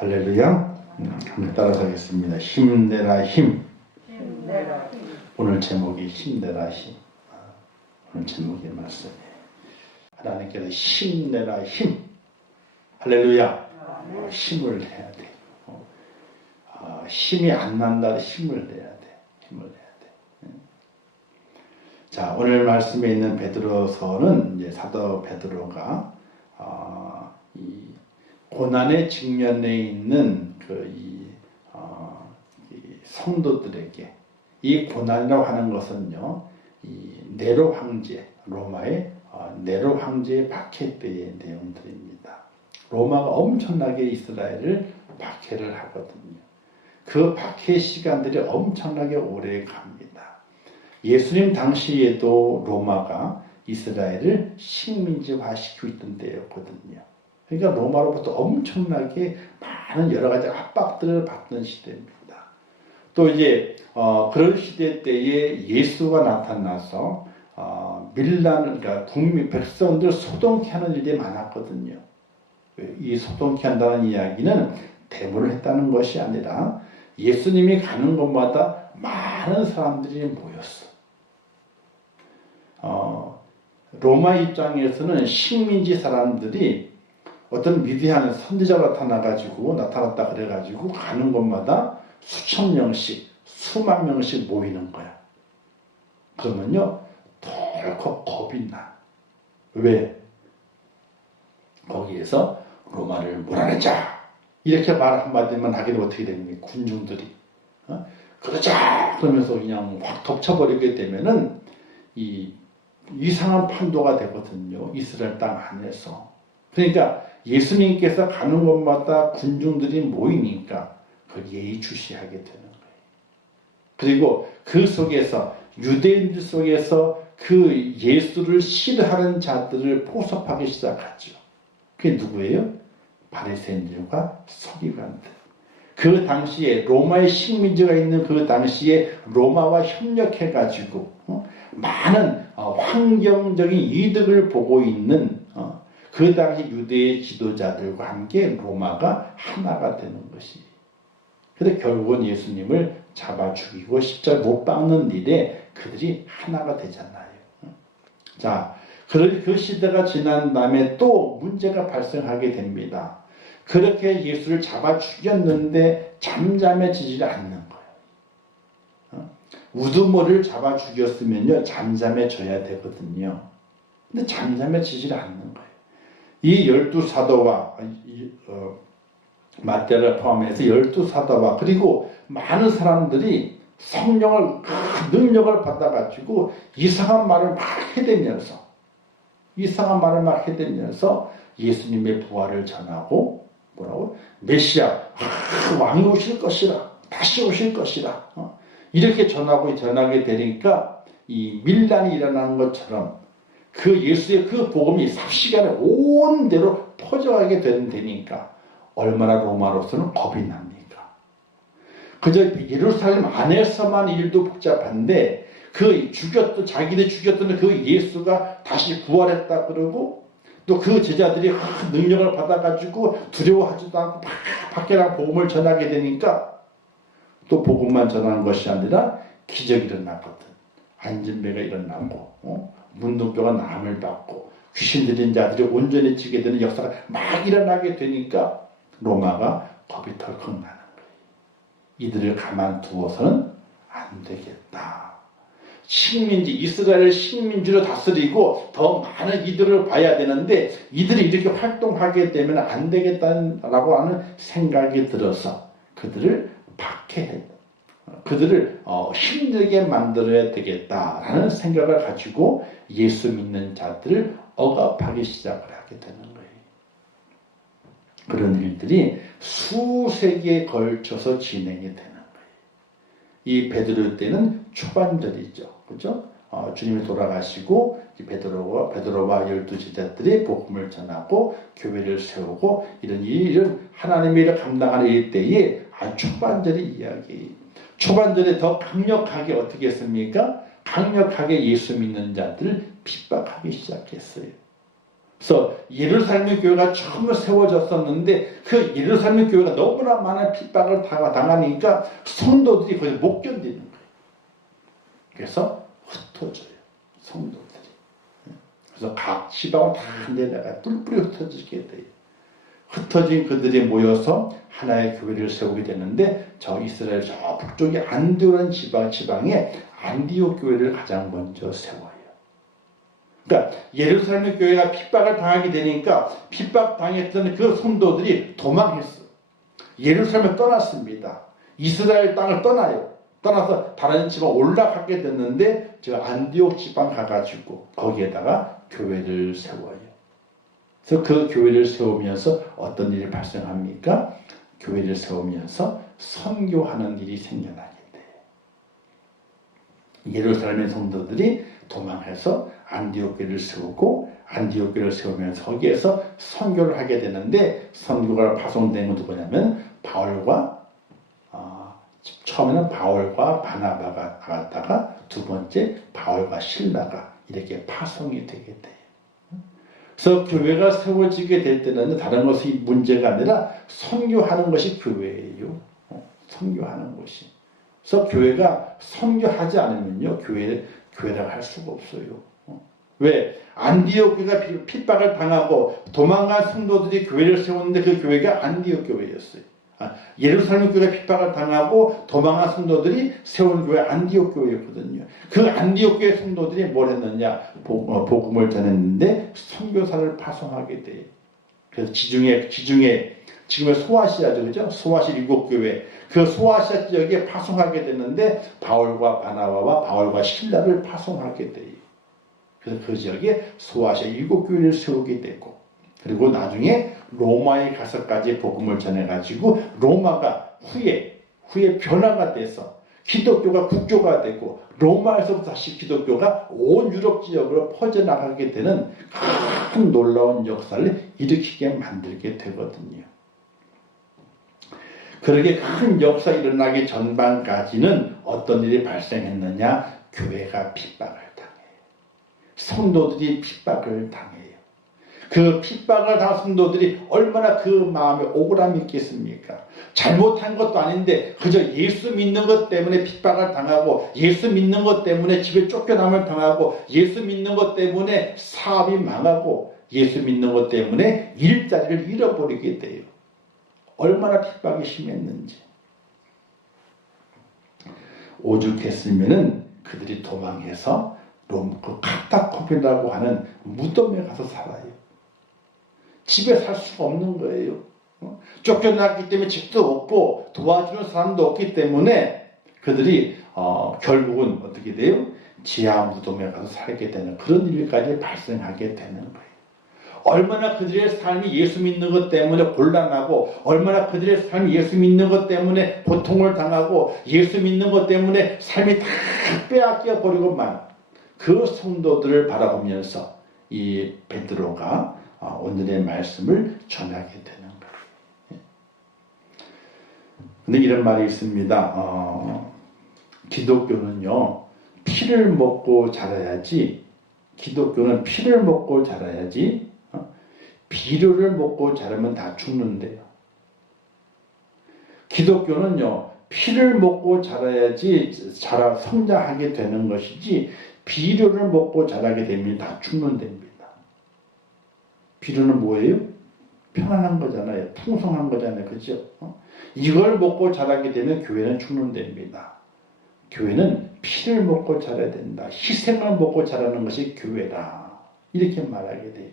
할렐루야. 한번 따라서 하겠습니다. 힘내라 힘. 힘내라 힘. 오늘 제목이 힘내라 힘. 오늘 제목의 말씀이에요. 하나님께서 힘내라 힘. 할렐루야. 힘을 내야 돼. 힘이 안 난다. 힘을 내야 돼. 힘을 내야 돼. 자, 오늘 말씀에 있는 베드로서는 이제 사도 베드로가 이 고난의 직면에 있는 이 성도들에게 이 고난이라고 하는 것은요, 이 네로 황제, 로마의 네로 황제의 박해 때의 내용들입니다. 로마가 엄청나게 이스라엘을 박해를 하거든요. 그 박해 시간들이 엄청나게 오래 갑니다. 예수님 당시에도 로마가 이스라엘을 식민지화시키고 있던 때였거든요. 그러니까 로마로부터 엄청나게 많은 여러 가지 압박들을 받던 시대입니다. 또 이제 그런 시대 때에 예수가 나타나서 그러니까 국민 백성들 소동케 하는 일이 많았거든요. 이 소동케 한다는 이야기는 데모를 했다는 것이 아니라 예수님이 가는 곳마다 많은 사람들이 모였어. 로마 입장에서는 식민지 사람들이 어떤 위대한 선지자가 나타났다 그래가지고 가는 곳마다 수천 명씩, 수만 명씩 모이는 거야. 그러면요, 덜컥 겁이 나. 왜? 거기에서 로마를 몰아내자. 이렇게 말 한마디만 하게 되면 어떻게 됩니까? 군중들이. 그러자! 그러면서 그냥 확 덮쳐버리게 되면은 이 이상한 판도가 되거든요. 이스라엘 땅 안에서. 그러니까 예수님께서 가는 곳마다 군중들이 모이니까 그걸 예의주시하게 되는 거예요. 그리고 그 속에서 유대인들 속에서 그 예수를 싫어하는 자들을 포섭하기 시작하죠. 그게 누구예요? 바리새인들과 서기관들. 그 당시에 로마의 식민지가 있는 그 당시에 로마와 협력해가지고 많은 환경적인 이득을 보고 있는 그 당시 유대의 지도자들과 함께 로마가 하나가 되는 것이. 그런데 결국은 예수님을 잡아 죽이고 십자가에 못 박는 일에 그들이 하나가 되잖아요. 자, 그 시대가 지난 다음에 또 문제가 발생하게 됩니다. 그렇게 예수를 잡아 죽였는데 잠잠해지지 않는 거예요. 우두머리를 잡아 죽였으면요, 잠잠해져야 되거든요. 근데 잠잠해지지 않는 거예요. 이 12사도와 마태를 포함해서 12사도와 그리고 많은 사람들이 성령을 능력을 받아가지고 이상한 말을 막 해대면서 예수님의 부활을 전하고 뭐라고? 메시아 왕이 오실 것이라, 다시 오실 것이라 이렇게 전하게 되니까 이 밀란이 일어나는 것처럼 그 예수의 그 복음이 삽시간에 온 데로 퍼져가게 되니까 얼마나 로마로서는 겁이 납니까? 그저 예루살렘 안에서만 일도 복잡한데 자기들이 죽였던 그 예수가 다시 부활했다 그러고 또 그 제자들이 능력을 받아가지고 두려워하지도 않고 밖에 나가 복음을 전하게 되니까 또 복음만 전하는 것이 아니라 기적이 일어났거든. 안진배가 일어나고 문둥병가 남을 받고 귀신 들린 자들이 온전히 지게 되는 역사가 막 일어나게 되니까 로마가 겁이 덜컥 나는 거예요. 이들을 가만두어서는 안 되겠다. 이스라엘을 식민지로 다스리고 더 많은 이들을 봐야 되는데 이들이 이렇게 활동하게 되면 안 되겠다라고 하는 생각이 들어서 그들을 박해해. 그들을 힘들게 만들어야 되겠다라는 생각을 가지고 예수 믿는 자들을 억압하기 시작을 하게 되는 거예요. 그런 일들이 수세기에 걸쳐서 진행이 되는 거예요. 이 베드로 때는 초반절이죠. 그죠? 주님이 돌아가시고 베드로와 12제자들이 복음을 전하고 교회를 세우고 이런 하나님의 일을 감당하는 일 때에 아주 초반절의 이야기예요. 초반절에 더 강력하게 어떻게 했습니까? 강력하게 예수 믿는 자들을 핍박하기 시작했어요. 그래서 예루살렘 교회가 처음으로 세워졌었는데 그 예루살렘 교회가 너무나 많은 핍박을 당하니까 성도들이 거의 못 견디는 거예요. 그래서 흩어져요. 성도들이. 그래서 각 지방을 다 내려가 뿔뿔이 흩어지게 돼요. 흩어진 그들이 모여서 하나의 교회를 세우게 되는데 저 이스라엘 저 북쪽의 안디오라는 지방에 안디옥 교회를 가장 먼저 세워요. 그러니까 예루살렘 교회가 핍박을 당하게 되니까 핍박당했던 그 성도들이 도망했어. 예루살렘을 떠났습니다. 이스라엘 땅을 떠나요. 떠나서 다른 지방 올라가게 됐는데 저 안디옥 지방 가가지고 거기에다가 교회를 세워요. 그래서 그 교회를 세우면서 어떤 일이 발생합니까? 교회를 세우면서 선교하는 일이 생겨나게 돼요. 예루살렘의 성도들이 도망해서 안디옥 교회를 세우고 안디옥 교회를 세우면서 거기에서 선교를 하게 되는데 선교가 파송된 건 누구냐면 바울과 처음에는 바울과 바나바가 나갔다가 두 번째 바울과 실라가 이렇게 파송이 되게 돼요. 그래서 교회가 세워지게 될 때는 다른 것이 문제가 아니라 선교하는 것이 교회예요. 선교하는 것이. 그래서 교회가 선교하지 않으면요 교회라고 할 수가 없어요. 왜? 안디옥 교회가 핍박을 당하고 도망간 성도들이 교회를 세웠는데 그 교회가 안디옥 교회였어요. 예루살렘 교회가 핍박을 당하고 도망한 성도들이 세운 교회 안디옥 교회였거든요. 그 안디옥 교회 성도들이 뭘 했느냐? 복음을 전했는데 선교사를 파송하게 돼요. 그래서 지중해 지금의 소아시아죠, 그죠? 소아시아 일곱 교회 그 소아시아 지역에 파송하게 됐는데 바울과 바나바와 바울과 실라를 파송하게 돼요. 그래서 그 지역에 소아시아 일곱 교회를 세우게 되고 그리고 나중에 로마에 가서까지 복음을 전해가지고 로마가 후에 변화가 돼서 기독교가 국교가 되고 로마에서부터 다시 기독교가 온 유럽 지역으로 퍼져나가게 되는 큰 놀라운 역사를 일으키게 만들게 되거든요. 그렇게 큰 역사 일어나기 전반까지는 어떤 일이 발생했느냐? 교회가 핍박을 당해요. 성도들이 핍박을 당해요. 그 핍박을 당한 성도들이 얼마나 그 마음에 억울함이 있겠습니까? 잘못한 것도 아닌데 그저 예수 믿는 것 때문에 핍박을 당하고 예수 믿는 것 때문에 집에 쫓겨남을 당하고 예수 믿는 것 때문에 사업이 망하고 예수 믿는 것 때문에 일자리를 잃어버리게 돼요. 얼마나 핍박이 심했는지. 오죽했으면은 그들이 도망해서 그 카타콤이라고 하는 무덤에 가서 살아요. 집에 살 수가 없는 거예요. 쫓겨났기 때문에 집도 없고 도와주는 사람도 없기 때문에 그들이 결국은 어떻게 돼요? 지하 무덤에 가서 살게 되는 그런 일까지 발생하게 되는 거예요. 얼마나 그들의 삶이 예수 믿는 것 때문에 곤란하고 얼마나 그들의 삶이 예수 믿는 것 때문에 고통을 당하고 예수 믿는 것 때문에 삶이 다 빼앗겨 버리고만 그 성도들을 바라보면서 이 베드로가 오늘의 말씀을 전하게 되는 거예요. 근데 이런 말이 있습니다. 기독교는요 피를 먹고 자라야지 기독교는 피를 먹고 자라야지 비료를 먹고 자라면 다 죽는데요. 기독교는요 피를 먹고 자라야지 성장하게 되는 것이지 비료를 먹고 자라게 되면 다 죽는답니다. 비료는 뭐예요? 편안한 거잖아요. 풍성한 거잖아요. 그죠? 이걸 먹고 자라게 되면 교회는 죽는답니다. 교회는 피를 먹고 자라야 된다. 희생을 먹고 자라는 것이 교회다. 이렇게 말하게 돼요.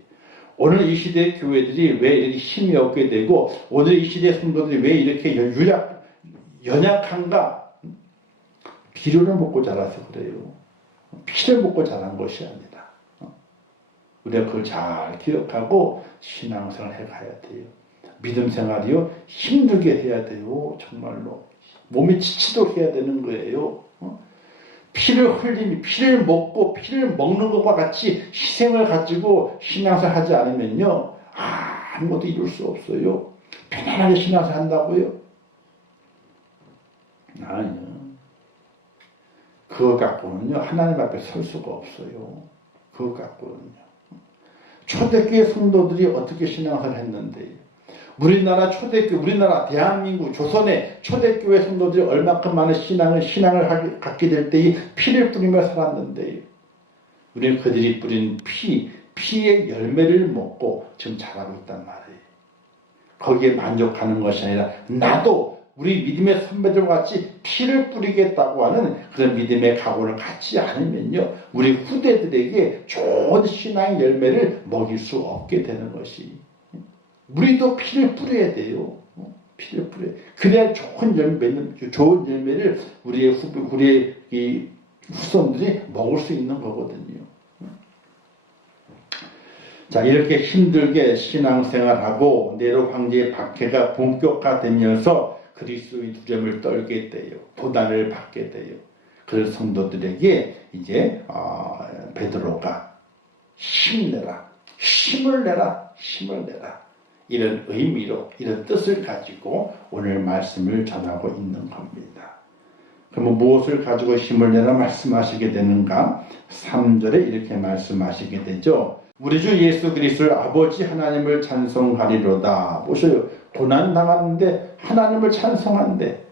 오늘 이 시대의 교회들이 왜 이렇게 힘이 없게 되고 오늘 이 시대의 성도들이 왜 이렇게 연약한가? 비료를 먹고 자라서 그래요. 피를 먹고 자란 것이 아니다. 우리가 그걸 잘 기억하고 신앙생활을 해가야 돼요. 믿음 생활이요 힘들게 해야 돼요. 정말로 몸이 지치도록 해야 되는 거예요. 피를 흘리니 피를 먹고 피를 먹는 것과 같이 희생을 가지고 신앙생활 하지 않으면요 아무것도 이룰 수 없어요. 편안하게 신앙생활 한다고요? 아니요. 그거 갖고는요 하나님 앞에 설 수가 없어요. 그거 갖고는요 초대교회 성도들이 어떻게 신앙생활을 했는데, 우리나라 초대교회, 우리나라 대한민국 조선의 초대교회 성도들이 얼마큼 많은 신앙을 갖게 될 때에 피를 뿌리며 살았는데, 우리는 그들이 뿌린 피의 열매를 먹고 지금 자라고 있단 말이에요. 거기에 만족하는 것이 아니라 나도 우리 믿음의 선배들과 같이 피를 뿌리겠다고 하는 그런 믿음의 각오를 갖지 않으면요, 우리 후대들에게 좋은 신앙의 열매를 먹일 수 없게 되는 것이, 우리도 피를 뿌려야 돼요. 피를 뿌려. 그래야 좋은 열매를 우리의 이 후손들이 먹을 수 있는 거거든요. 자, 이렇게 힘들게 신앙생활하고 네로 황제의 박해가 본격화되면서 그리스도의 두려움을 떨게 돼요. 고난을 받게 돼요. 그런 성도들에게 이제 베드로가 힘내라, 힘을 내라, 힘을 내라, 이런 의미로, 이런 뜻을 가지고 오늘 말씀을 전하고 있는 겁니다. 그러면 무엇을 가지고 힘을 내라 말씀하시게 되는가? 3절에 이렇게 말씀하시게 되죠. 우리 주 예수 그리스도를 아버지 하나님을 찬송하리로다. 보셔요. 고난당하는데 하나님을 찬송한대.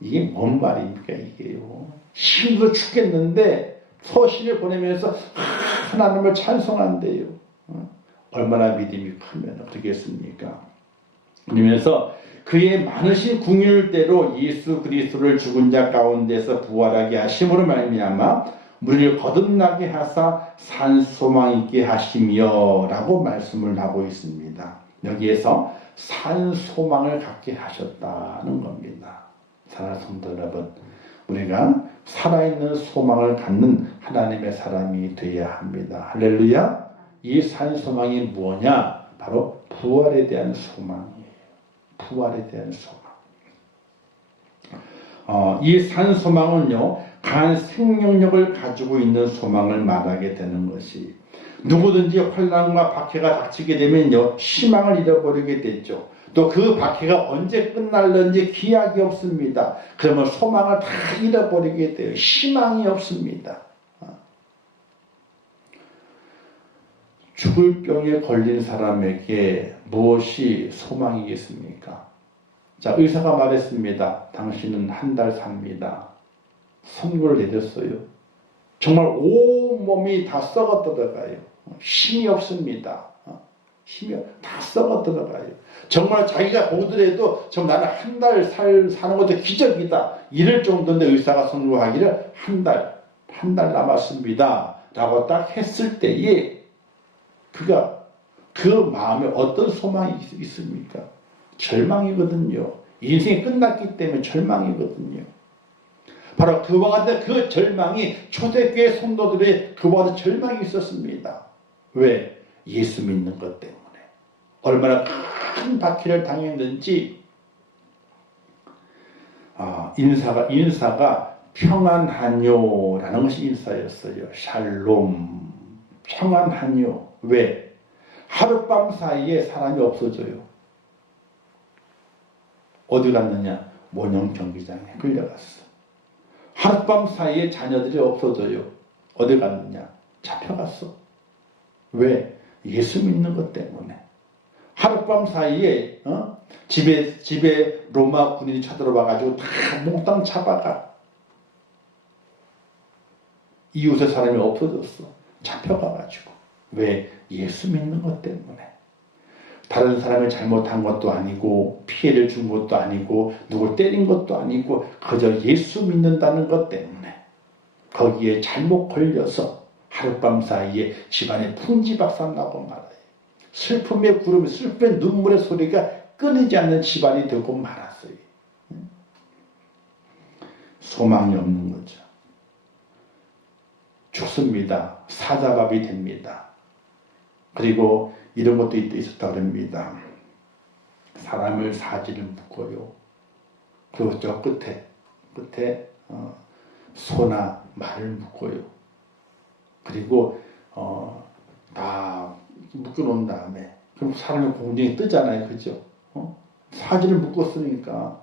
이게 뭔 말입니까 이게요. 힘들어 죽겠는데 서신을 보내면서 하나님을 찬송한대요. 얼마나 믿음이 크면 그러겠습니까? 그러면서 그의 많으신 궁율대로 예수 그리스도를 죽은 자 가운데서 부활하게 하심으로 말미암아 우리를 거듭나게 하사 산 소망 있게 하시며 라고 말씀을 하고 있습니다. 여기에서 산 소망을 갖게 하셨다는 겁니다. 사랑하는 성도 여러분, 우리가 살아있는 소망을 갖는 하나님의 사람이 되어야 합니다. 할렐루야. 이 산 소망이 뭐냐? 바로 부활에 대한 소망이에요. 부활에 대한 소망. 이 산 소망은요, 강한 생명력을 가지고 있는 소망을 말하게 되는 것이, 누구든지 환난과 박해가 닥치게 되면요, 희망을 잃어버리게 되죠. 또 그 박해가 언제 끝날는지 기약이 없습니다. 그러면 소망을 다 잃어버리게 돼요. 희망이 없습니다. 죽을 병에 걸린 사람에게 무엇이 소망이겠습니까? 자, 의사가 말했습니다. 당신은 한 달 삽니다. 선고를 내렸어요. 정말 온몸이 다 썩어 들어가요. 힘이 없습니다. 힘이 다 썩어 들어가요. 정말 자기가 보더라도 정말 나는 한 달 사는 것도 기적이다, 이럴 정도인데 의사가 선고하기를 한 달 남았습니다 라고 딱 했을 때에 그가 그 마음에 어떤 소망이 있습니까? 절망이거든요. 인생이 끝났기 때문에 절망이거든요. 바로 그와 같은 그 절망이 초대교회 성도들의 그와 같은 절망이 있었습니다. 왜? 예수 믿는 것 때문에. 얼마나 큰 박해를 당했는지. 인사가 평안하뇨라는 것이 인사였어요. 샬롬, 평안하뇨. 왜? 하룻밤 사이에 사람이 없어져요. 어디 갔느냐? 모형 경기장에 끌려갔어. 하룻밤 사이에 자녀들이 없어져요. 어디 갔느냐? 잡혀갔어. 왜? 예수 믿는 것 때문에. 하룻밤 사이에 집에 로마 군인이 쳐들어와가지고 다 몽땅 잡아가. 이웃의 사람이 없어졌어. 잡혀가가지고. 왜? 예수 믿는 것 때문에. 다른 사람을 잘못한 것도 아니고 피해를 준 것도 아니고 누굴 때린 것도 아니고 그저 예수 믿는다는 것 때문에 거기에 잘못 걸려서 하룻밤 사이에 집안에 풍지박산 나고 말아요. 슬픔의 구름, 슬픔의 눈물의 소리가 끊이지 않는 집안이 되고 말았어요. 소망이 없는 거죠. 죽습니다. 사자밥이 됩니다. 그리고 이런 것도 있었다고 합니다. 사람을 사지를 묶어요. 그리고 저 끝에 소나 말을 묶어요. 그리고 다 묶어놓은 다음에 그럼 사람의 공중에 뜨잖아요. 그죠? 사지를 묶었으니까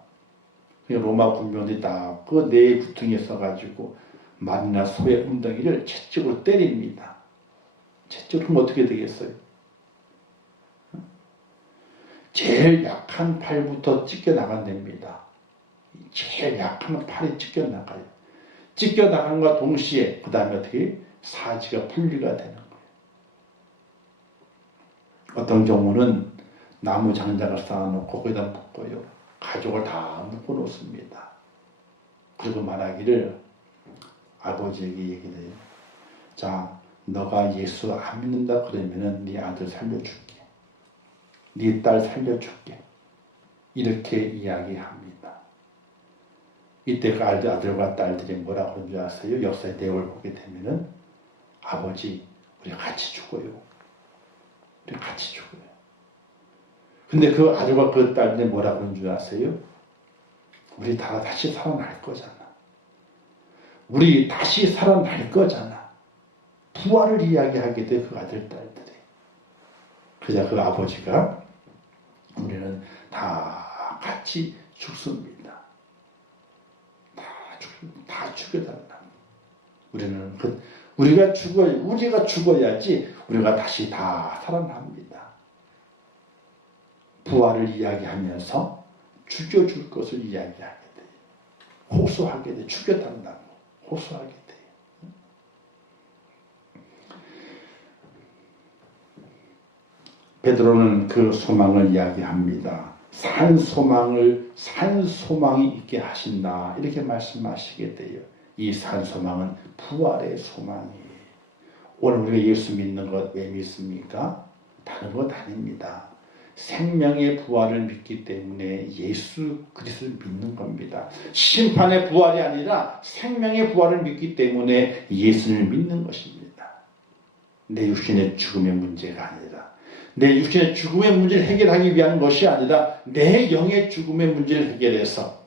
로마 군병들이 다 그 내 구퉁이에 써가지고 말이나 소의 엉덩이를 채찍으로 때립니다. 그럼 어떻게 되겠어요? 제일 약한 팔부터 찢겨나간답니다. 제일 약한 팔이 찢겨나가요. 찢겨나간과 동시에 그 다음에 어떻게 사지가 분리가 되는 거예요. 어떤 경우는 나무 장작을 쌓아놓고 거기다 묶어요. 가족을 다 묶어놓습니다. 그리고 말하기를 아버지에게 얘기해요. 자, 너가 예수 안 믿는다 그러면은 네 아들 살려줄게. 네 딸 살려줄게. 이렇게 이야기합니다. 이때 그 아들과 딸들이 뭐라고 하는 줄 아세요? 역사의 내용을 보게 되면은 아버지, 우리 같이 죽어요. 우리 같이 죽어요. 근데 그 아들과 그 딸들이 뭐라고 하는 줄 아세요? 우리 다시 살아날 거잖아. 우리 다시 살아날 거잖아. 부활을 이야기하게 돼, 그 아들, 딸들이. 그자 그 아버지가 우리는 다 같이 죽습니다. 다 죽여달라. 우리가 죽어야지 우리가 다시 다 살아납니다. 부활을 이야기하면서 죽여줄 것을 이야기하게 돼요. 호소하게 돼. 죽여달라고 호소하게 돼요. 베드로는 그 소망을 이야기합니다. 산 소망이 있게 하신다. 이렇게 말씀하시게 돼요. 이 산 소망은 부활의 소망이에요. 오늘 우리가 예수 믿는 것 왜 믿습니까? 다른 것 아닙니다. 생명의 부활을 믿기 때문에 예수 그리스도를 믿는 겁니다. 심판의 부활이 아니라 생명의 부활을 믿기 때문에 예수를 믿는 것입니다. 내 육신의 죽음의 문제가 아니라, 내 육신의 죽음의 문제를 해결하기 위한 것이 아니라 내 영의 죽음의 문제를 해결해서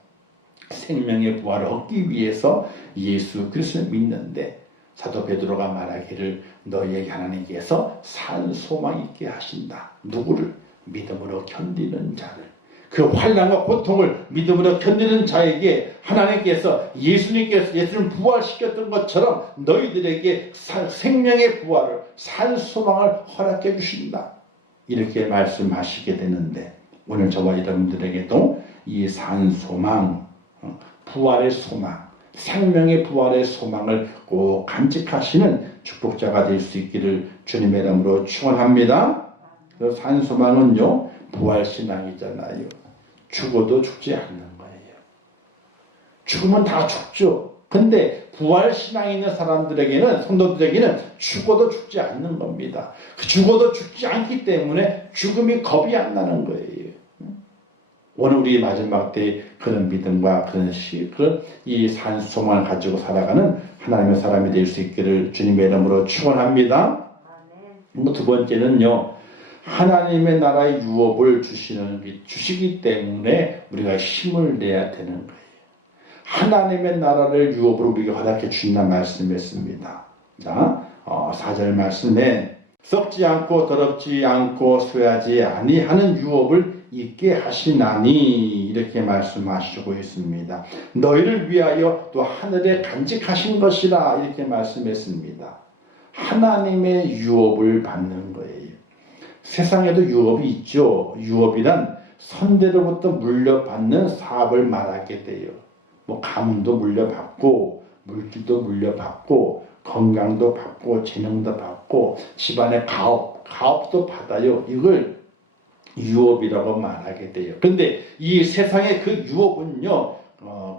생명의 부활을 얻기 위해서 예수 그리스도를 믿는데, 사도 베드로가 말하기를 너희에게 하나님께서 산 소망 있게 하신다. 누구를? 믿음으로 견디는 자를. 그 환난과 고통을 믿음으로 견디는 자에게 하나님께서 예수를 부활시켰던 것처럼 너희들에게 생명의 부활을, 산 소망을 허락해 주신다. 이렇게 말씀하시게 되는데, 오늘 저와 여러분들에게도 이 산 소망, 부활의 소망, 생명의 부활의 소망을 꼭 간직하시는 축복자가 될 수 있기를 주님의 이름으로 축원합니다. 산 소망은요, 부활신앙이잖아요. 죽어도 죽지 않는 거예요. 죽으면 다 죽죠. 근데 부활신앙이 있는 사람들에게는, 성도들에게는 죽어도 죽지 않는 겁니다. 죽어도 죽지 않기 때문에 죽음이 겁이 안 나는 거예요. 오늘 우리 마지막 때 그런 믿음과 그런 이 산 소망을 가지고 살아가는 하나님의 사람이 될 수 있기를 주님의 이름으로 축원합니다. 두 번째는요, 하나님의 나라의 유업을 주시기 때문에 우리가 힘을 내야 되는 거예요. 하나님의 나라를 유업으로 우리가 허락해 주신다 말씀했습니다. 자, 4절 말씀에 썩지 않고 더럽지 않고 쇠하지 아니하는 유업을 있게 하시나니, 이렇게 말씀하시고 있습니다. 너희를 위하여 또 하늘에 간직하신 것이라, 이렇게 말씀했습니다. 하나님의 유업을 받는 거예요. 세상에도 유업이 있죠. 유업이란 선대로부터 물려받는 사업을 말하게 돼요. 뭐 가문도 물려받고, 물질도 물려받고, 건강도 받고, 재능도 받고, 집안의 가업도 받아요. 이걸 유업이라고 말하게 돼요. 근데 이 세상의 그 유업은요,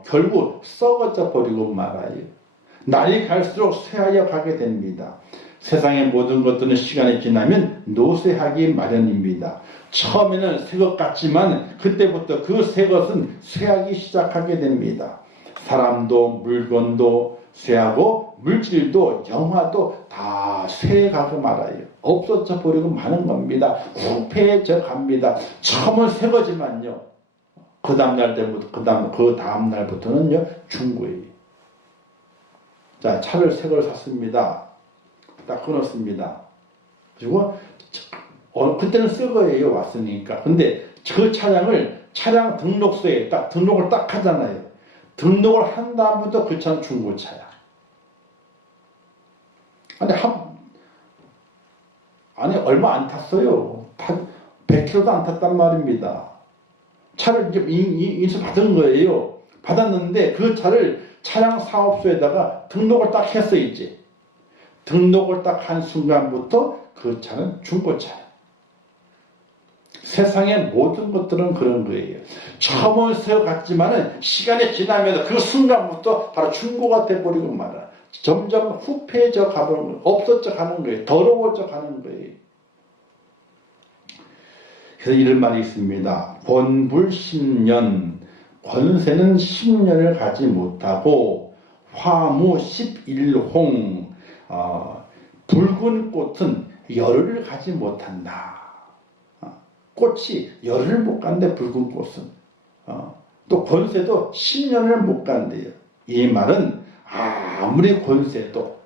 결국 썩어져 버리고 말아요. 날이 갈수록 쇠하여 가게 됩니다. 세상의 모든 것들은 시간이 지나면 노쇠하기 마련입니다. 처음에는 새 것 같지만 그때부터 그 새 것은 쇠하기 시작하게 됩니다. 사람도 물건도 쇠하고 물질도 영화도 다 쇠가고 말아요. 없어져 버리고 마는 겁니다. 후패해져 갑니다. 처음은 새 거지만요, 그 다음 날부터는요 중고예요. 자, 차를 새 걸 샀습니다. 딱 끊었습니다. 그리고 그때는 새 거예요, 왔으니까. 근데 그 차량 등록소에 등록을 딱 하잖아요. 등록을 한 다음부터 그 차는 중고차야. 근데 아니 얼마 안 탔어요. 100km도 안 탔단 말입니다. 차를 이제 인수 받은 거예요. 받았는데 그 차를 차량 사업소에다가 등록을 딱 했어 이제. 등록을 딱 한 순간부터 그 차는 중고차예요. 세상의 모든 것들은 그런 거예요. 처음은 새 같지만은 시간이 지나면서 그 순간부터 바로 중고가 돼버리고 말아. 점점 후패해져 가는 거예요. 없어져 가는 거예요. 더러워져 가는 거예요. 그래서 이런 말이 있습니다. 권불 10년, 권세는 10년을 가지 못하고 화무 11홍, 붉은 꽃은 열흘을 가지 못한다. 꽃이 열흘을 못 간대. 붉은 꽃은. 또 권세도 10년을 못 간대요. 이 말은 아무리 권세도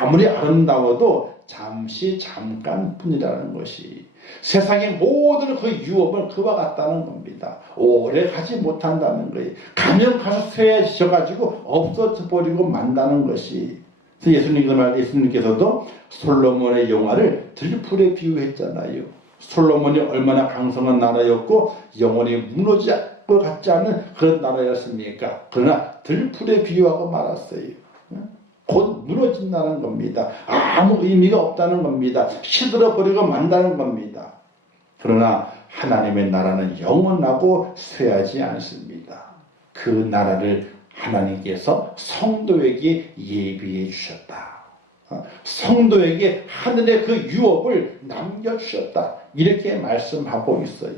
아무리 아름다워도 잠시 잠깐뿐이라는 것이 세상의 모든 그 유업은 그와 같다는 겁니다. 오래 가지 못한다는 거예요. 가면 가서 쇠해져 가지고 없어져 버리고 만다는 것이. 그래서 예수님께서도 솔로몬의 영화를 들풀에 비유했잖아요. 솔로몬이 얼마나 강성한 나라였고 영원히 무너질 것 같지 않은 그런 나라였습니까? 그러나 들풀에 비유하고 말았어요. 곧 무너진다는 겁니다. 아무 의미가 없다는 겁니다. 시들어버리고 만다는 겁니다. 그러나 하나님의 나라는 영원하고 쇠하지 않습니다. 그 나라를 하나님께서 성도에게 예비해 주셨다. 성도에게 하늘의 그 유업을 남겨주셨다. 이렇게 말씀하고 있어요.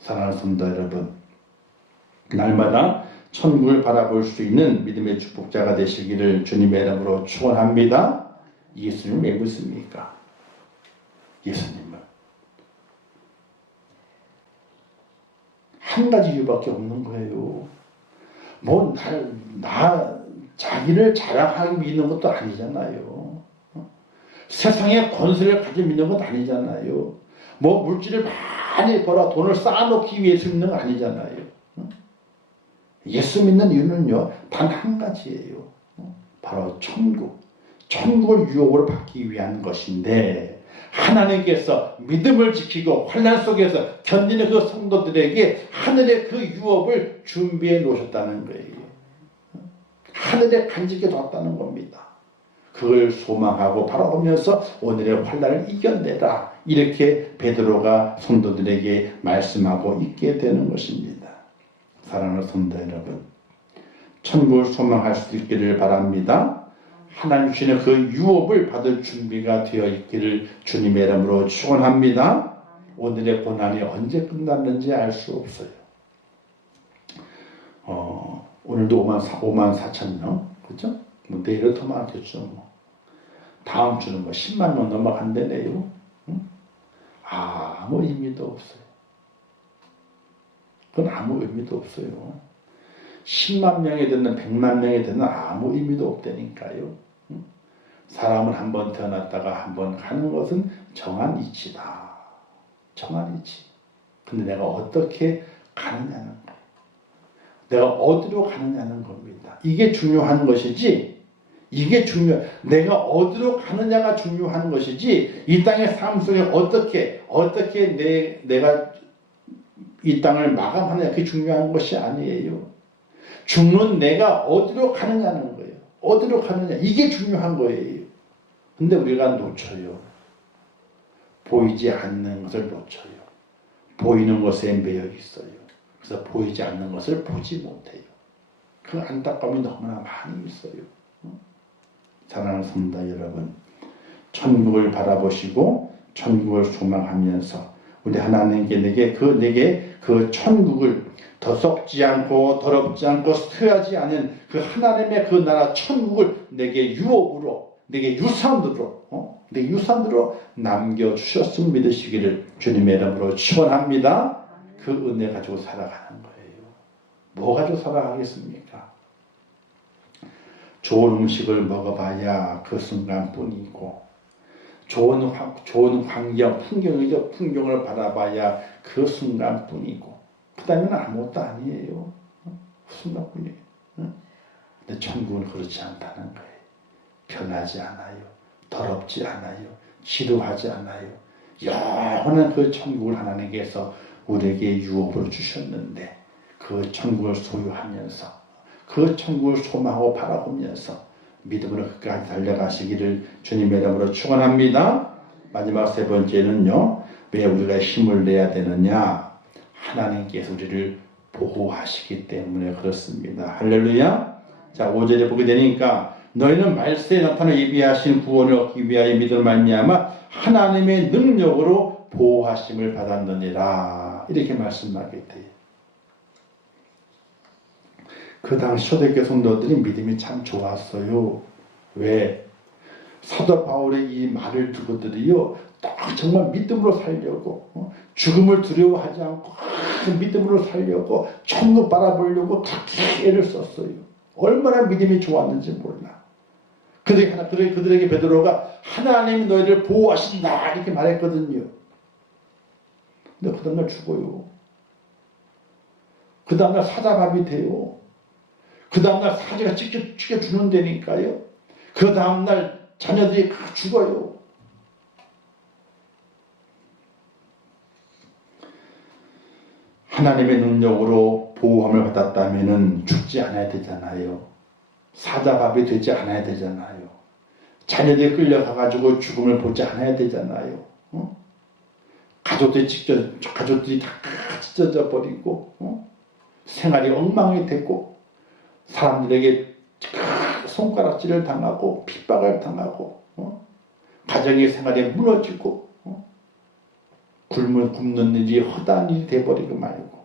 사랑하는 성도 여러분, 날마다 천국을 바라볼 수 있는 믿음의 축복자가 되시기를 주님의 이름으로 축원합니다. 예수님 왜 믿습니까? 예수님은 한 가지 이유밖에 없는 거예요. 뭐 자기를 자랑하기 믿는 것도 아니잖아요. 세상의 권세를 가지고 믿는 것도 아니잖아요. 뭐 물질을 많이 벌어 돈을 쌓아놓기 위해서 믿는 거 아니잖아요. 예수 믿는 이유는요, 단 한 가지예요. 바로 천국. 천국을 유업으로 받기 위한 것인데, 하나님께서 믿음을 지키고 환난 속에서 견디는 그 성도들에게 하늘의 그 유업을 준비해 놓으셨다는 거예요. 하늘에 간직해 뒀다는 겁니다. 그걸 소망하고 바라보면서 오늘의 환난을 이겨내라. 이렇게 베드로가 성도들에게 말씀하고 있게 되는 것입니다. 사랑하는 성도 여러분, 천국을 소망할 수 있기를 바랍니다. 하나님 주시는 그 유업을 받을 준비가 되어 있기를 주님의 이름으로 축원합니다. 오늘의 고난이 언제 끝났는지 알 수 없어요. 오늘도 5만 4천 명, 그죠? 뭐 내일은 더 많겠죠. 뭐. 다음 주는 뭐 10만 명 넘어간다네요. 응? 아무 의미도 없어요. 그건 아무 의미도 없어요. 10만 명이 되든 100만 명이 되든 아무 의미도 없다니까요. 사람은 한 번 태어났다가 한 번 가는 것은 정한 이치다. 정한 이치. 근데 내가 어떻게 가느냐는 거예요. 내가 어디로 가느냐는 겁니다. 이게 중요한 것이지, 내가 어디로 가느냐가 중요한 것이지, 이 땅의 삶 속에 어떻게 내가 이 땅을 마감하느냐, 그게 중요한 것이 아니에요. 죽는 내가 어디로 가느냐는 거예요. 어디로 가느냐, 이게 중요한 거예요. 근데 우리가 놓쳐요. 보이지 않는 것을 놓쳐요. 보이는 것에 매여 있어요. 그래서 보이지 않는 것을 보지 못해요. 그 안타까움이 너무나 많이 있어요. 사랑하는 성도 여러분, 천국을 바라보시고 천국을 소망하면서 우리 하나님께 내게 그 천국을 더 썩지 않고 더럽지 않고 쇠하지 않은 그 하나님의 그 나라 천국을 내게 유업으로, 내게 유산으로 남겨주셨음 믿으시기를 주님의 이름으로 축원합니다. 그 은혜 가지고 살아가는 거예요. 뭐 가지고 살아가겠습니까? 좋은 음식을 먹어봐야 그 순간뿐이고, 좋은 환경, 풍경을 바라봐야 그 순간뿐이고, 그 다음에는 아무것도 아니에요. 순간뿐이에요. 근데 천국은 그렇지 않다는 거예요. 편하지 않아요. 더럽지 않아요. 지루하지 않아요. 영원한 그 천국을 하나님께서 우리에게 유업으로 주셨는데 그 천국을 소유하면서 그 천국을 소망하고 바라보면서 믿음으로 끝까지 달려가시기를 주님의 이름으로 축원합니다. 마지막 세 번째는요. 왜 우리가 힘을 내야 되느냐? 하나님께서 우리를 보호하시기 때문에 그렇습니다. 할렐루야. 자, 5절에 보게 되니까 너희는 말세에 나타나 예비하신 구원을 얻기 위하여 믿음을 말미암아 하나님의 능력으로 보호하심을 받았느니라. 이렇게 말씀하게 돼요. 그 당시 초대교회 성도들이 믿음이 참 좋았어요. 왜? 사도 바울의 이 말을 두고들이요, 딱 정말 믿음으로 살려고, 죽음을 두려워하지 않고 믿음으로 살려고 천국 바라보려고 그렇게 애를 썼어요. 얼마나 믿음이 좋았는지 몰라. 그들에게 베드로가 하나님이 너희를 보호하신다 이렇게 말했거든요. 근데 그 다음날 죽어요. 그 다음날 사자밥이 돼요. 그 다음날 사자가 찢겨 죽는다니까요. 그 다음날 자녀들이 죽어요. 하나님의 능력으로 보호함을 받았다면 죽지 않아야 되잖아요. 사자밥이 되지 않아야 되잖아요. 자녀들이 끌려가가지고 죽음을 보지 않아야 되잖아요. 가족들이 다 찢어져 버리고, 생활이 엉망이 되고, 사람들에게 손가락질을 당하고, 핍박을 당하고, 가정의 생활이 무너지고, 굶는 일이 허다한 일이 돼버리고 말고,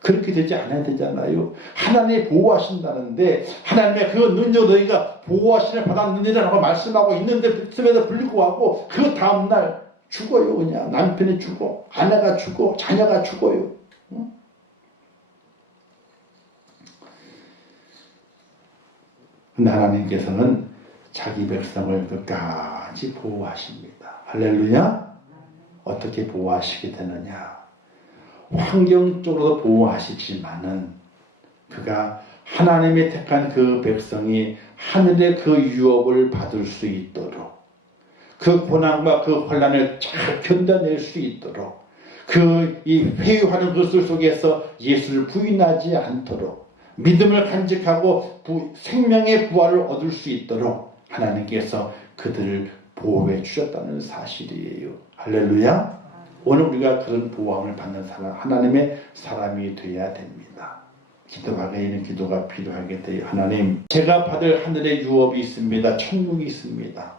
그렇게 되지 않아야 되잖아요. 하나님이 보호하신다는데 하나님의 그 능력 너희가 보호하심을 받았느니라고 말씀하고 있는데 씀에도 불구하고 그 다음날 죽어요. 그냥 남편이 죽어, 아내가 죽어, 자녀가 죽어요. 근데 하나님께서는 자기 백성을 끝까지 보호하십니다. 할렐루야. 어떻게 보호하시게 되느냐? 환경적으로 보호하시지만은 그가 하나님이 택한 그 백성이 하늘의 그 유업을 받을 수 있도록, 그 고난과 그 혼란을 잘 견뎌낼 수 있도록, 이 회유하는 것을 속에서 예수를 부인하지 않도록, 믿음을 간직하고 생명의 부활을 얻을 수 있도록 하나님께서 그들을 보호해 주셨다는 사실이에요. 할렐루야. 오늘 우리가 그런 보호함을 받는 사람, 하나님의 사람이 되어야 됩니다. 기도하게 있는 기도가 필요하게 돼요. 하나님, 제가 받을 하늘의 유업이 있습니다. 천국이 있습니다.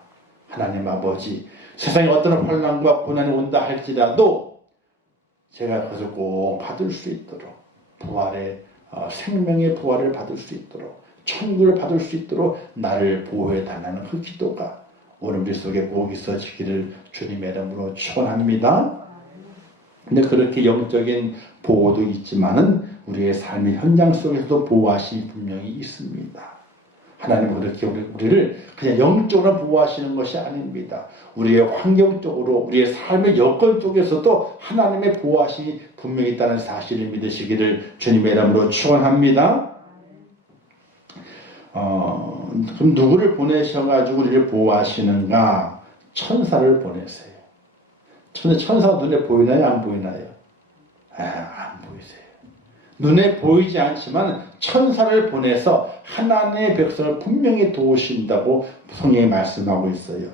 하나님 아버지, 세상에 어떤 혼란과 고난이 온다 할지라도 제가 그것을 꼭 받을 수 있도록, 생명의 부활을 받을 수 있도록, 천국을 받을 수 있도록 나를 보호해 달라는 그 기도가 오늘 우리 속에 꼭 있어지기를 주님의 이름으로 축원합니다. 근데 그렇게 영적인 보호도 있지만은 우리의 삶의 현장 속에서도 보호하심이 분명히 있습니다. 하나님은 그렇게 우리를 그냥 영적으로 보호하시는 것이 아닙니다. 우리의 환경적으로, 우리의 삶의 여건 속에서도 하나님의 보호하심이 분명히 있다는 사실을 믿으시기를 주님의 이름으로 축원합니다. 그럼 누구를 보내셔가지고 우리를 보호하시는가? 천사를 보내세요. 천사가 눈에 보이나요? 안 보이나요? 안 보이세요. 눈에 보이지 않지만 천사를 보내서 하나님의 백성을 분명히 도우신다고 성경이 말씀하고 있어요.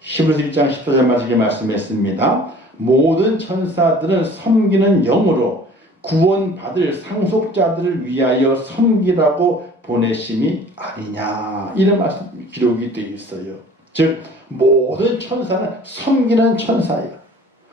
히브리서 1장 10절 말씀에 말씀했습니다. 모든 천사들은 섬기는 영으로 구원받을 상속자들을 위하여 섬기라고 보내심이 아니냐, 이런 말씀 기록이 되어 있어요. 즉 모든 천사는 섬기는 천사예요.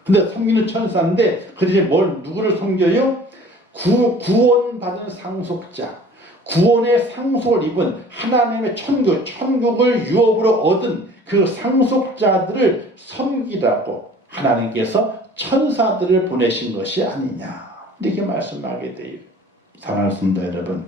근데 섬기는 천사인데 그들이 누구를 섬겨요? 구원받은 상속자, 구원의 상속을 입은 하나님의 천국을 유업으로 얻은 그 상속자들을 섬기라고 하나님께서 천사들을 보내신 것이 아니냐, 이렇게 말씀하게 돼요. 사랑하는 성도 여러분,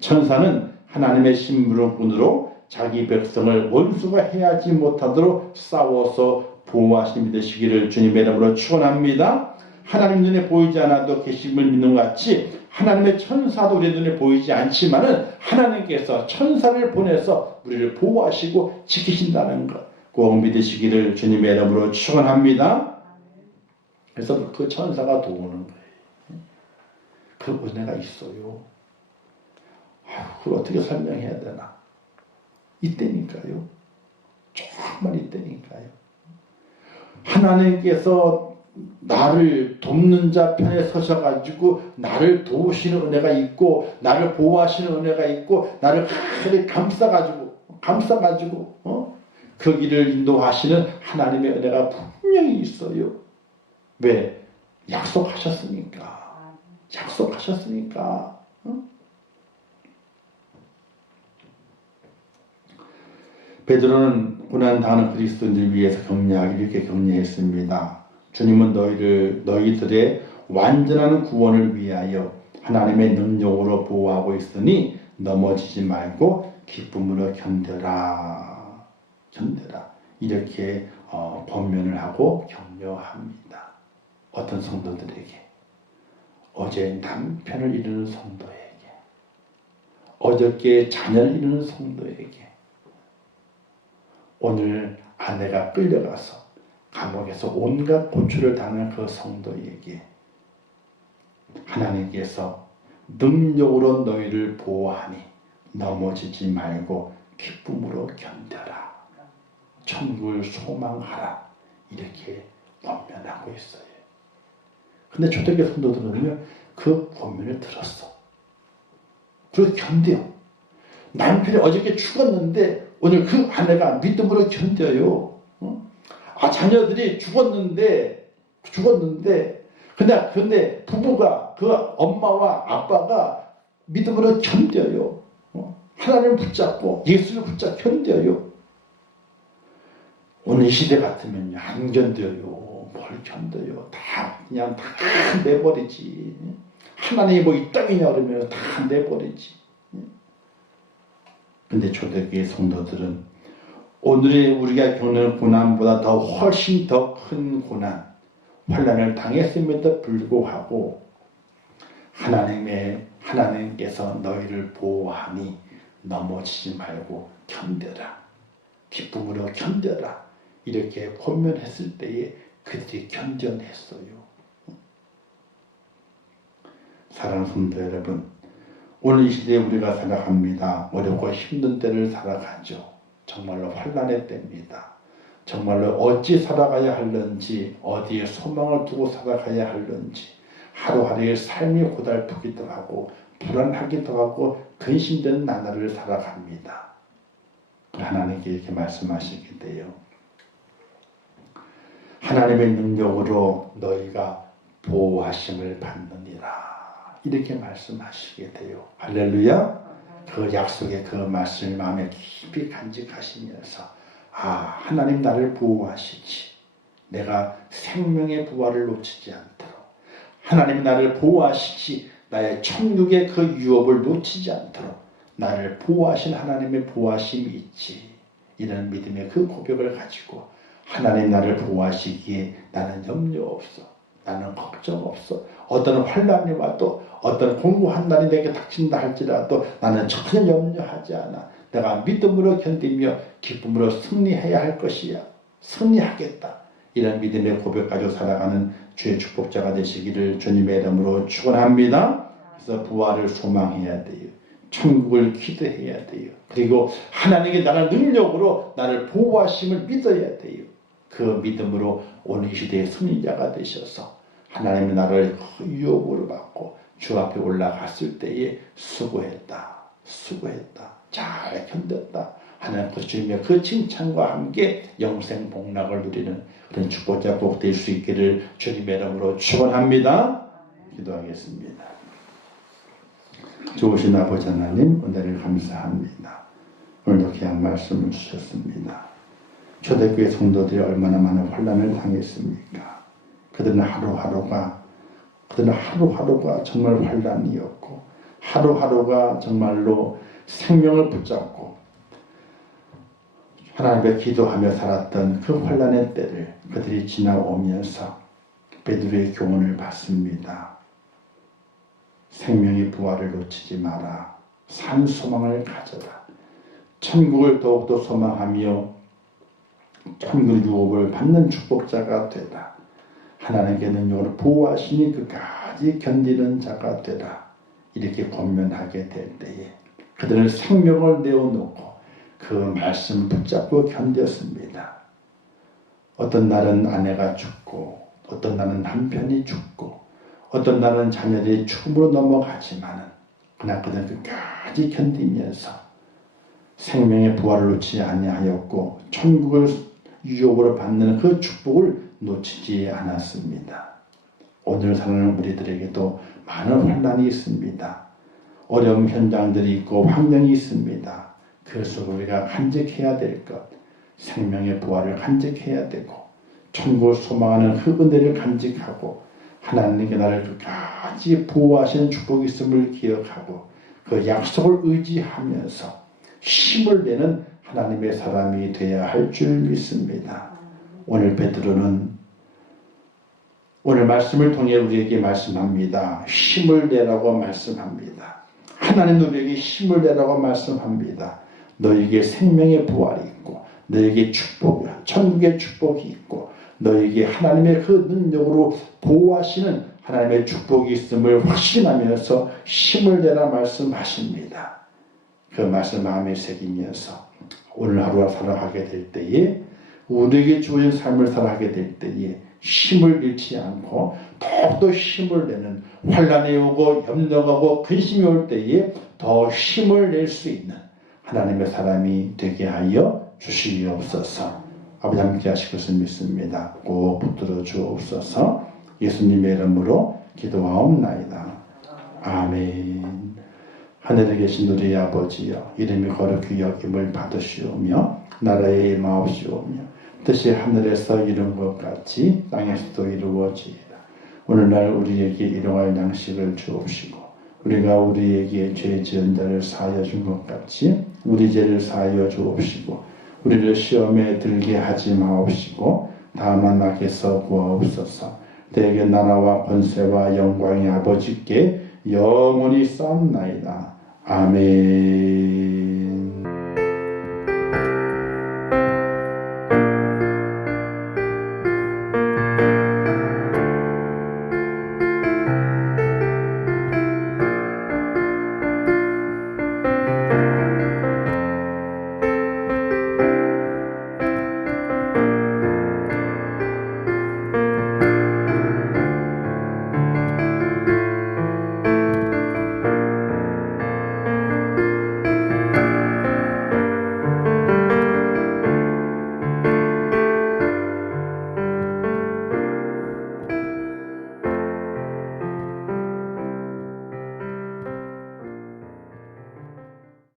천사는 하나님의 심부름꾼으로 자기 백성을 원수가 해하지 못하도록 싸워서 보호하시는 되시기를 주님의 이름으로 축원합니다. 하나님 눈에 보이지 않아도 계심을 믿는 것 같이 하나님의 천사도 우리 눈에 보이지 않지만은 하나님께서 천사를 보내서 우리를 보호하시고 지키신다는 것 꼭 믿으시기를 주님의 이름으로 축원합니다. 그래서 그 천사가 도우는 거예요. 그 은혜가 있어요. 그걸 어떻게 설명해야 되나? 이때니까요. 정말 이때니까요. 하나님께서 나를 돕는 자 편에 서셔가지고 나를 도우시는 은혜가 있고 나를 보호하시는 은혜가 있고 나를 가득 감싸가지고 그 길을 인도하시는 하나님의 은혜가 분명히 있어요. 왜? 약속하셨으니까. 약속하셨으니까. 베드로는 고난당하는 그리스도인들 위해서 격려하기를 이렇게 격려했습니다. 주님은 너희들의 완전한 구원을 위하여 하나님의 능력으로 보호하고 있으니 넘어지지 말고 기쁨으로 견뎌라. 이렇게 권면을 하고 격려합니다. 어떤 성도들에게, 어제 남편을 잃은 성도에게, 어저께 자녀를 잃은 성도에게, 오늘 아내가 끌려가서 감옥에서 온갖 고초를 당한 그 성도에게 하나님께서 능력으로 너희를 보호하니 넘어지지 말고 기쁨으로 견뎌라. 천국을 소망하라. 이렇게 권면하고 있어요. 근데 초대교회 성도들은요, 그 권면을 들었어. 그리고 견뎌. 남편이 어저께 죽었는데 오늘 그 아내가 믿음으로 견뎌요. 자녀들이 죽었는데 근데 부부가 그 엄마와 아빠가 믿음으로 견뎌요. 하나님을 붙잡고 예수를 붙잡고 견뎌요. 오늘 이 시대 같으면 안 견뎌요. 뭘 견뎌요. 그냥 다 내버리지. 하나님이 뭐 이 땅이냐 그러면 다 내버리지. 근데 초대교회 성도들은 오늘의 우리가 겪는 고난보다 훨씬 더 큰 고난, 환난을 당했음에도 불구하고 하나님께서 너희를 보호하니 넘어지지 말고 견뎌라. 기쁨으로 견뎌라. 이렇게 권면했을 때에 그들이 견뎌냈어요. 사랑하는 성도 여러분, 오늘 이 시대에 우리가 살아갑니다. 어렵고 힘든 때를 살아가죠. 정말로 환난의 때입니다. 정말로 어찌 살아가야 할는지, 어디에 소망을 두고 살아가야 할는지, 하루하루의 삶이 고달프기도 하고 불안하기도 하고 근심되는 나날을 살아갑니다. 하나님께 이렇게 말씀하시게 돼요. 하나님의 능력으로 너희가 보호하심을 받느니라. 이렇게 말씀하시게 돼요. 할렐루야. 그 약속의 그 말씀을 마음에 깊이 간직하시면서 하나님 나를 보호하시지. 내가 생명의 부활을 놓치지 않도록 하나님 나를 보호하시지. 나의 천국의 그 유업을 놓치지 않도록 나를 보호하신 하나님의 보호하심이 있지. 이런 믿음의 그 고백을 가지고 하나님 나를 보호하시기에 나는 염려 없어. 나는 걱정 없어. 어떤 환난이 와도 어떤 공고한 날이 내게 닥친다 할지라도 나는 전혀 염려하지 않아. 내가 믿음으로 견디며 기쁨으로 승리해야 할 것이야. 승리하겠다. 이런 믿음의 고백 가지고 살아가는 주의 축복자가 되시기를 주님의 이름으로 축원합니다. 그래서 부활을 소망해야 돼요. 천국을 기도해야 돼요. 그리고 하나님의 나라 능력으로 나를 보호하심을 믿어야 돼요. 그 믿음으로 오늘 이 시대의 승리자가 되셔서 하나님의 나라를 유업으로 받고 주 앞에 올라갔을 때에 수고했다. 잘 견뎠다. 하나님 그 주님의 그 칭찬과 함께 영생 복락을 누리는 그런 축복자 복 될 수 있기를 주님의 이름으로 축원합니다. 기도하겠습니다. 좋으신 아버지 하나님, 은혜를 감사합니다. 오늘도 귀한 말씀을 주셨습니다. 초대교회 성도들이 얼마나 많은 환난을 당했습니까? 그들은 하루하루가 정말 환난이었고 하루하루가 정말로 생명을 붙잡고 하나님께 기도하며 살았던 그 환난의 때를 그들이 지나오면서 베드로의 교훈을 받습니다. 생명의 부활을 놓치지 마라. 산 소망을 가져라. 천국을 더욱더 소망하며 천국 유업을 받는 축복자가 되라. 하나님께 능력으로 보호하시니 그까지 견디는 자가 되라. 이렇게 권면하게 될 때에 그들은 생명을 내어놓고 그 말씀 붙잡고 견뎠습니다. 어떤 날은 아내가 죽고 어떤 날은 남편이 죽고 어떤 날은 자녀들이 죽음으로 넘어가지만은 그러나 그들은 끝까지 견디면서 생명의 부활을 놓치지 아니하였고 천국을 유업으로 받는 그 축복을 놓치지 않았습니다. 오늘 사는 우리들에게도 많은 환난이 있습니다. 어려운 현장들이 있고 환경이 있습니다. 그래서 우리가 간직해야 될 것, 생명의 부활을 간직해야 되고 천국을 소망하는 그 은혜를 간직하고 하나님께 나를 끝까지 보호하시는 축복이 있음을 기억하고 그 약속을 의지하면서 힘을 내는 하나님의 사람이 되어야 할 줄 믿습니다. 오늘 베드로는 오늘 말씀을 통해 우리에게 말씀합니다. 힘을 내라고 말씀합니다. 하나님 우리에게 힘을 내라고 말씀합니다. 너에게 생명의 부활이 있고 너에게 축복이, 천국의 축복이 있고 너에게 하나님의 그 능력으로 보호하시는 하나님의 축복이 있음을 확신하면서 힘을 내라 말씀하십니다. 그 말씀 마음에 새기면서 오늘 하루 살아가게 될 때에 우리에게 주어진 삶을 살아가게 될 때에 힘을 잃지 않고 더욱더 힘을 내는 환난이 오고 염려가 오고 근심이 올 때에 더 힘을 낼 수 있는 하나님의 사람이 되게 하여 주시옵소서. 아버지 함께 하실 것을 믿습니다. 꼭 붙들어 주옵소서. 예수님의 이름으로 기도하옵나이다. 아멘. 하늘에 계신 우리 아버지여, 이름이 거룩히 여김을 받으시오며 나라의 임하옵시오며 뜻이 하늘에서 이룬 것 같이 땅에서도 이루어지이다. 오늘날 우리에게 일용할 양식을 주옵시고 우리가 우리에게 죄 지은 자를 사하여 준 것 같이 우리 죄를 사하여 주옵시고 우리를 시험에 들게 하지 마옵시고 다만 악에서 구하옵소서. 대개 나라와 권세와 영광이 아버지께 영원히 쌓옵나이다. 아멘.